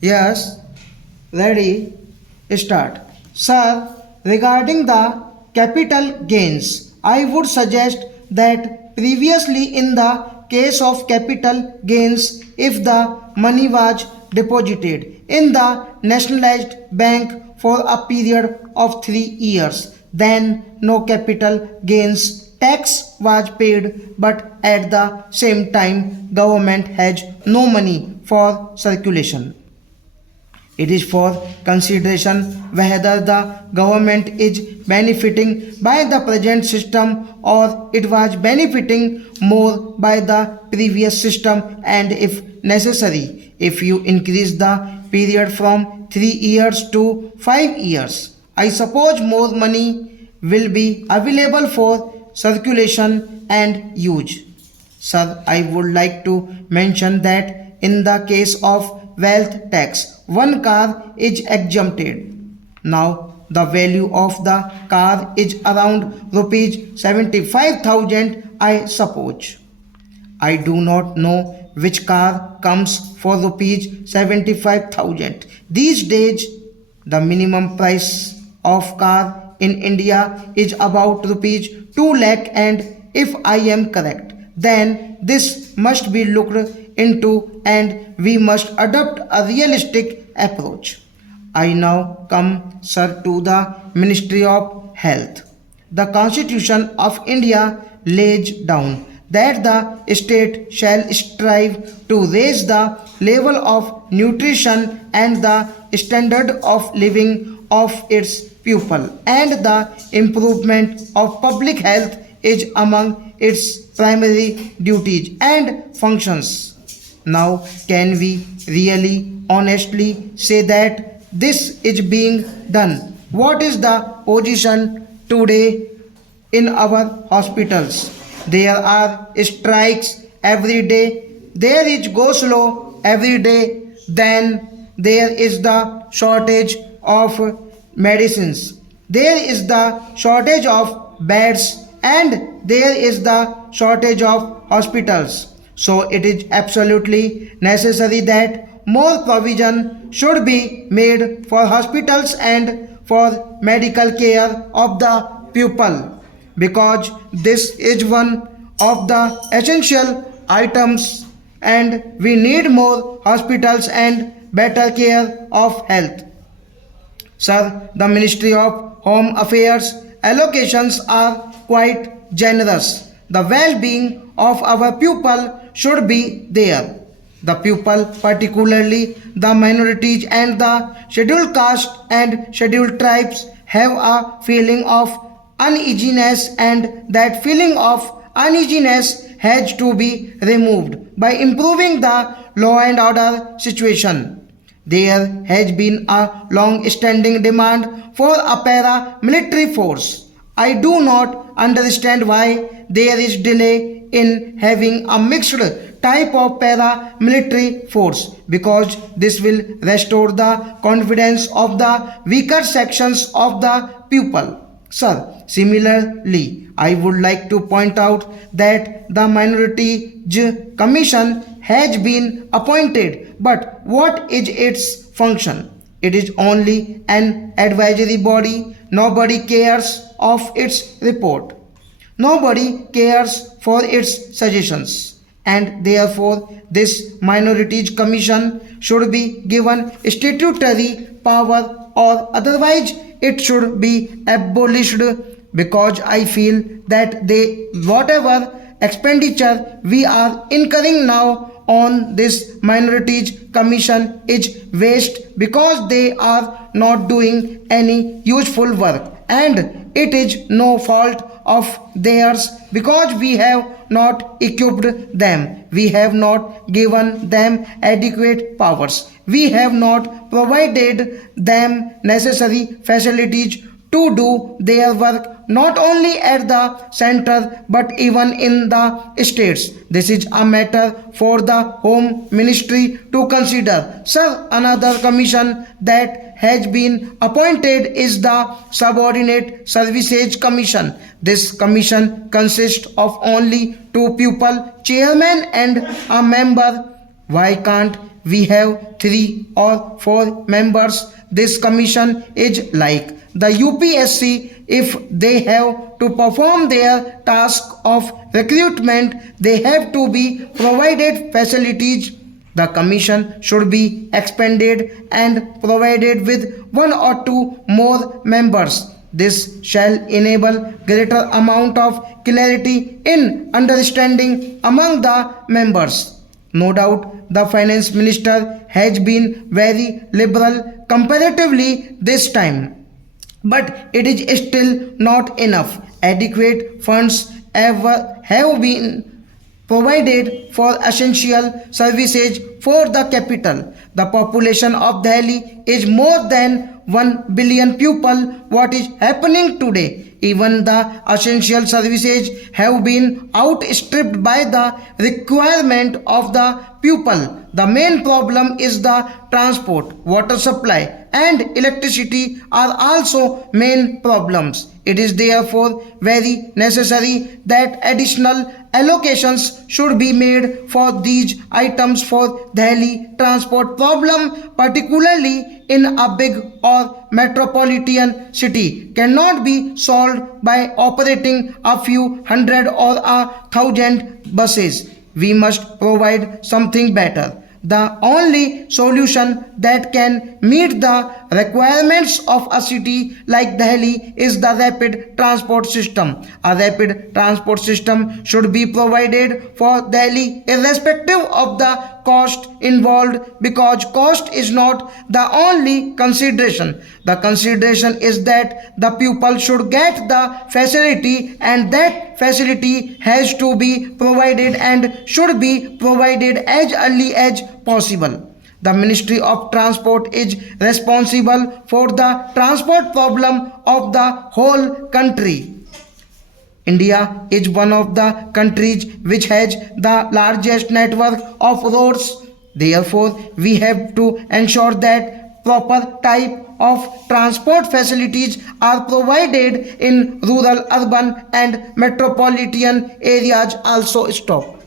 Yes, ready, start. Sir, regarding the capital gains, I would suggest that previously in the case of capital gains, if the money was deposited in the nationalized bank for a period of 3 years, then no capital gains tax was paid, but at the same time government has no money for circulation. It is for consideration whether the government is benefiting by the present system or it was benefiting more by the previous system, and if necessary, if you increase the period from 3 years to 5 years, I suppose more money will be available for circulation and use. Sir, I would like to mention that in the case of wealth tax, one car is exempted. Now, the value of the car is around rupees 75,000, I suppose. I do not know which car comes for rupees 75,000. These days, the minimum price of car in India is about rupees 2 lakh, and if I am correct, then this must be looked into and we must adopt a realistic approach. I now come, sir, to the Ministry of Health. The Constitution of India lays down that the state shall strive to raise the level of nutrition and the standard of living of its people, and the improvement of public health is among its primary duties and functions. Now, can we really honestly say that this is being done? What is the position today in our hospitals? There are strikes every day, there is go slow every day, then there is the shortage of medicines, there is the shortage of beds, and there is the shortage of hospitals. So it is absolutely necessary that more provision should be made for hospitals and for medical care of the people, because this is one of the essential items and we need more hospitals and better care of health. Sir, the Ministry of Home Affairs allocations are quite generous. The well-being of our pupil should be there. The pupil, particularly the minorities and the scheduled caste and scheduled tribes, have a feeling of uneasiness, and that feeling of uneasiness has to be removed by improving the law and order situation. There has been a long standing demand for a paramilitary force. I do not understand why there is delay in having a mixed type of paramilitary force, because this will restore the confidence of the weaker sections of the people. Sir, similarly, I would like to point out that the Minority Commission has been appointed, but what is its function? It is only an advisory body. Nobody cares of its report. Nobody cares for its suggestions, and therefore this Minorities Commission should be given statutory power, or otherwise it should be abolished, because I feel that whatever expenditure we are incurring now on this Minorities Commission is waste, because they are not doing any useful work, and it is no fault of theirs, because we have not equipped them, we have not given them adequate powers, we have not provided them necessary facilities to do their work, not only at the center but even in the states. This is a matter for the Home Ministry to consider. Sir, another commission that has been appointed is the Subordinate Services Commission. This commission consists of only two people, chairman and a member, Why can't we have 3 or 4 members? This commission is like the UPSC. If they have to perform their task of recruitment, they have to be provided facilities. The commission should be expanded and provided with 1 or 2 more members. This shall enable greater amount of clarity in understanding among the members. No doubt the finance minister has been very liberal comparatively this time, but it is still not enough. Adequate funds have been provided for essential services for the capital. The population of Delhi is more than 1 billion people. What is happening today? Even the essential services have been outstripped by the requirement of the people. The main problem is the transport, water supply, and electricity are also main problems. It is therefore very necessary that additional allocations should be made for these items for Delhi transport problem, particularly in a big or metropolitan city, cannot be solved by operating a few hundred or 1,000 buses. We must provide something better. The only solution that can meet the requirements of a city like Delhi is the rapid transport system. A rapid transport system should be provided for Delhi irrespective of the cost involved, because cost is not the only consideration. The consideration is that the pupil should get the facility, and that facility has to be provided and should be provided as early as possible. The Ministry of Transport is responsible for the transport problem of the whole country. India is one of the countries which has the largest network of roads. Therefore, we have to ensure that proper type of transport facilities are provided in rural, urban and metropolitan areas also. Stop.